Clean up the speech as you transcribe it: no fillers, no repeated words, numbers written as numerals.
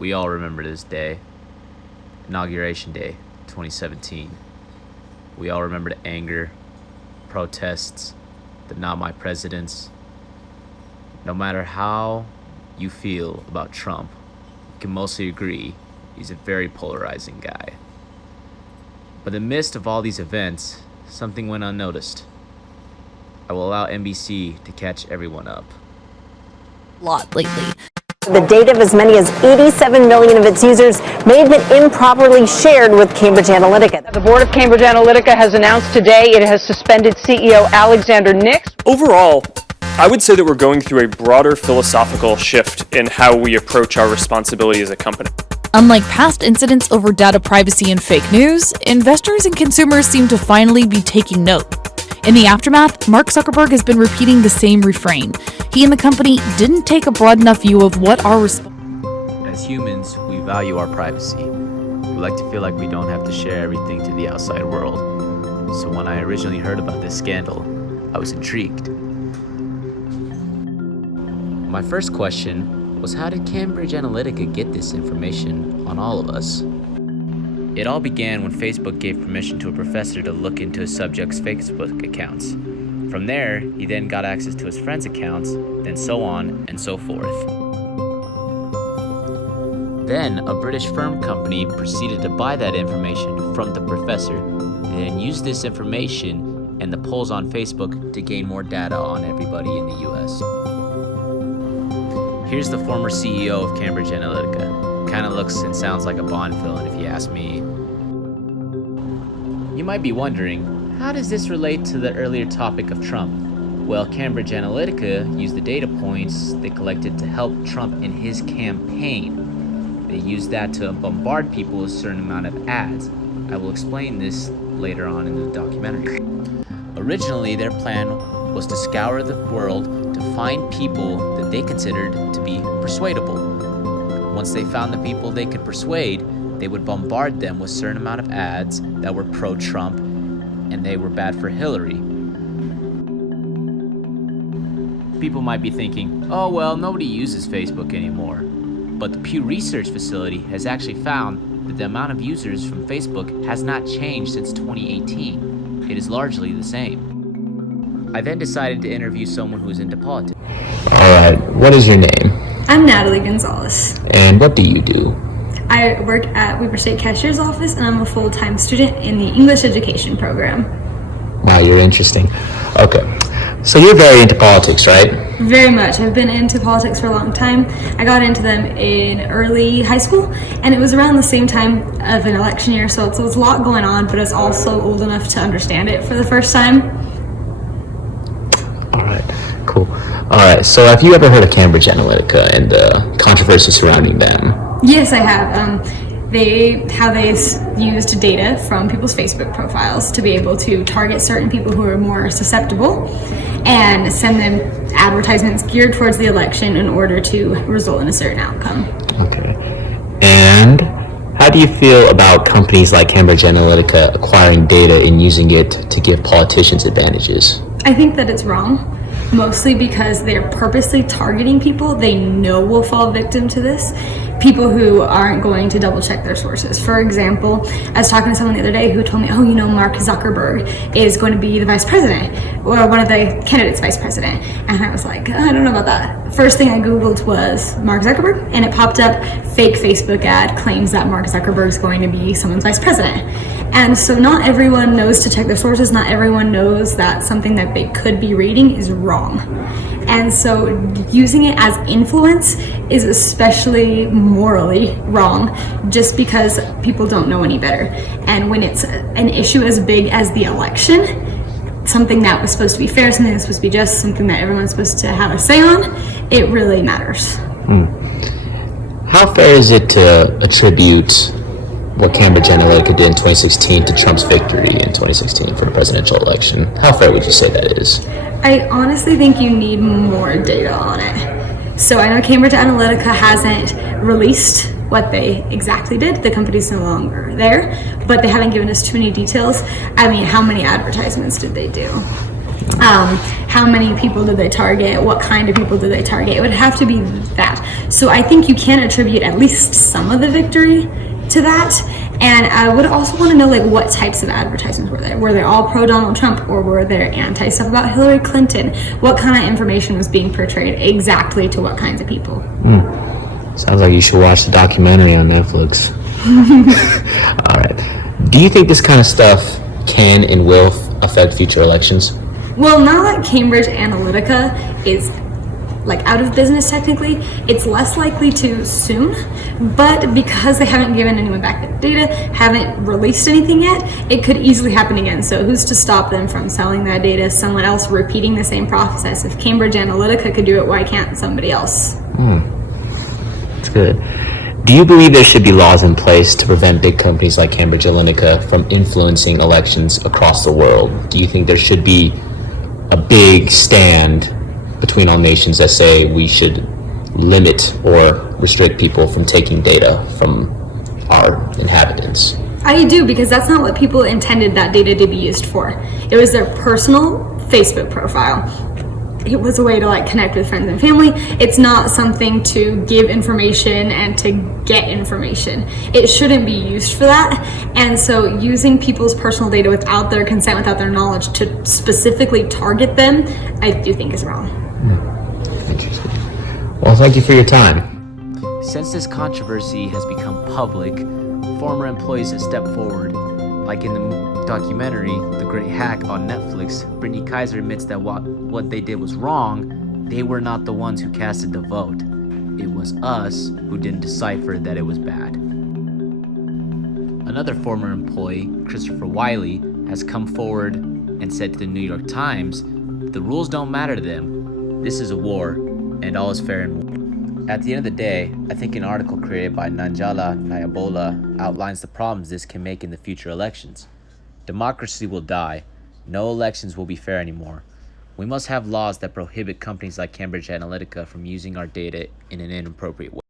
We all remember this day, Inauguration Day, 2017. We all remember the anger, protests, the not my presidents. No matter how you feel about Trump, you can mostly agree he's a very polarizing guy. But in the midst of all these events, something went unnoticed. I will allow NBC to catch everyone up. Lot lately. The data of as many as 87 million of its users may have been improperly shared with Cambridge Analytica. The board of Cambridge Analytica has announced today it has suspended CEO Alexander Nix. Overall, I would say that we're going through a broader philosophical shift in how we approach our responsibility as a company. Unlike past incidents over data privacy and fake news, investors and consumers seem to finally be taking note. In the aftermath, Mark Zuckerberg has been repeating the same refrain. He and the company didn't take a broad enough view of what our As humans, we value our privacy. We like to feel like we don't have to share everything to the outside world. So when I originally heard about this scandal, I was intrigued. My first question was, how did Cambridge Analytica get this information on all of us? It all began when Facebook gave permission to a professor to look into a subject's Facebook accounts. From there, he then got access to his friends' accounts, then so on and so forth. Then, a British firm company proceeded to buy that information from the professor, and then used this information and the polls on Facebook to gain more data on everybody in the US. Here's the former CEO of Cambridge Analytica. Kind of looks and sounds like a Bond villain if you ask me. You might be wondering, how does this relate to the earlier topic of Trump? Well, Cambridge Analytica used the data points they collected to help Trump in his campaign. They used that to bombard people with a certain amount of ads. I will explain this later on in the documentary. Originally, their plan was to scour the world to find people that they considered to be persuadable. Once they found the people they could persuade, they would bombard them with a certain amount of ads that were pro-Trump and they were bad for Hillary. People might be thinking, oh well, nobody uses Facebook anymore. But the Pew Research facility has actually found that the amount of users from Facebook has not changed since 2018. It is largely the same. I then decided to interview someone who is into politics. Alright, what is your name? I'm Natalie Gonzalez. And what do you do? I work at Weber State Cashier's Office, and I'm a full-time student in the English education program. Wow, you're interesting. Okay, so you're very into politics, right? Very much. I've been into politics for a long time. I got into them in early high school, and it was around the same time of an election year, so it's a lot going on, but it's also old enough to understand it for the first time. Alright, cool. Alright, so have you ever heard of Cambridge Analytica and the controversy surrounding them? Yes, I have. How they used data from people's Facebook profiles to be able to target certain people who are more susceptible and send them advertisements geared towards the election in order to result in a certain outcome. Okay. And how do you feel about companies like Cambridge Analytica acquiring data and using it to give politicians advantages? I think that it's wrong. Mostly because they're purposely targeting people they know will fall victim to this, people who aren't going to double check their sources. For example, I was talking to someone the other day who told me, oh, Mark Zuckerberg is going to be the vice president, or one of the candidates vice president. And I was like, I don't know about that. First thing I Googled was Mark Zuckerberg, and it popped up, fake Facebook ad claims that Mark Zuckerberg is going to be someone's vice president. And so not everyone knows to check their sources, not everyone knows that something that they could be reading is wrong. And so using it as influence is especially morally wrong, just because people don't know any better. And when it's an issue as big as the election, something that was supposed to be fair, something that's supposed to be just, something that everyone's supposed to have a say on, it really matters. How fair is it to attribute what Cambridge Analytica did in 2016 to Trump's victory in 2016 for the presidential election? How fair would you say that is? I honestly think you need more data on it. So I know Cambridge Analytica hasn't released what they exactly did. The company's no longer there, but they haven't given us too many details. I mean, how many advertisements did they do? how many people did they target, what kind of people did they target. It would have to be that. So I think you can attribute at least some of the victory to that. And I would also want to know, like, what types of advertisements were there? Were they all pro Donald Trump, or were there anti stuff about Hillary Clinton? What kind of information was being portrayed exactly to what kinds of people? Sounds like you should watch the documentary on Netflix. All right. Do you think this kind of stuff can and will affect future elections? Well, now that Cambridge Analytica is like out of business technically, it's less likely to soon, but because they haven't given anyone back the data, haven't released anything yet, it could easily happen again. So who's to stop them from selling that data, someone else repeating the same process? If Cambridge Analytica could do it, why can't somebody else? That's good. Do you believe there should be laws in place to prevent big companies like Cambridge Analytica from influencing elections across the world? Do you think there should be a big stand between all nations that say we should limit or restrict people from taking data from our inhabitants? I do, because that's not what people intended that data to be used for. It was their personal Facebook profile. It was a way to like connect with friends and family. It's not something to give information and to get information. It shouldn't be used for that. And so using people's personal data without their consent, without their knowledge, to specifically target them, I do think is wrong. Interesting. Well, thank you for your time. Since this controversy has become public, former employees have stepped forward. Like in the documentary, The Great Hack on Netflix, Brittany Kaiser admits that what they did was wrong. They were not the ones who casted the vote. It was us who didn't decipher that it was bad. Another former employee, Christopher Wiley, has come forward and said to the New York Times, the rules don't matter to them. This is a war, and all is fair in war. At the end of the day, I think an article created by Nanjala Nyabola outlines the problems this can make in the future elections. Democracy will die. No elections will be fair anymore. We must have laws that prohibit companies like Cambridge Analytica from using our data in an inappropriate way.